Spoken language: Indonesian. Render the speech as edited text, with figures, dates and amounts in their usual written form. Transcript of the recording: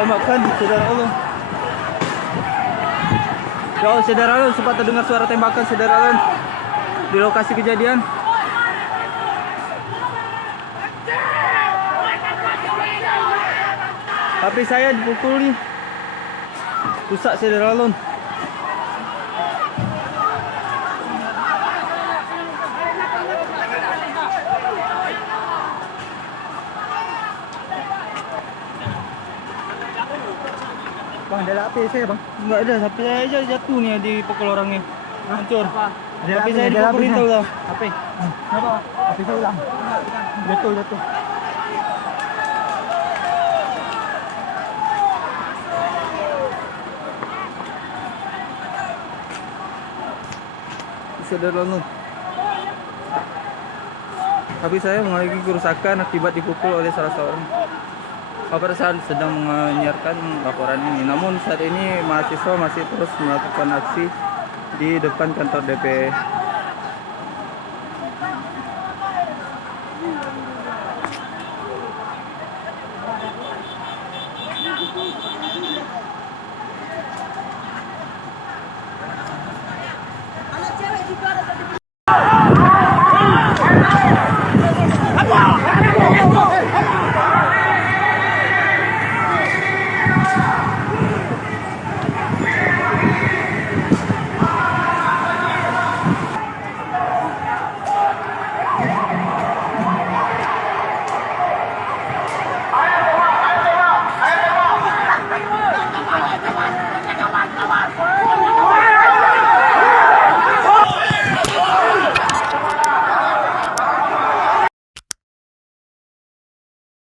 tembakan, saudara Allah. Ya Allah, saudara Allah, sempat terdengar suara tembakan, saudara Allah, di lokasi kejadian. Tapi saya dipukuli, rusak, saudara Allah. Bang, ada api saya, Bang? Enggak ada, HP saya aja jatuh nih, dipukul orang nih. Hancur. HP saya dipukul itu lah. HP. Kenapa? HP saya hilang. Jatuh. Saudara lu. HP saya mengalami kerusakan akibat dipukul oleh salah seorang. Pada saat sedang menyiarkan laporan ini, namun saat ini mahasiswa masih terus melakukan aksi di depan kantor DP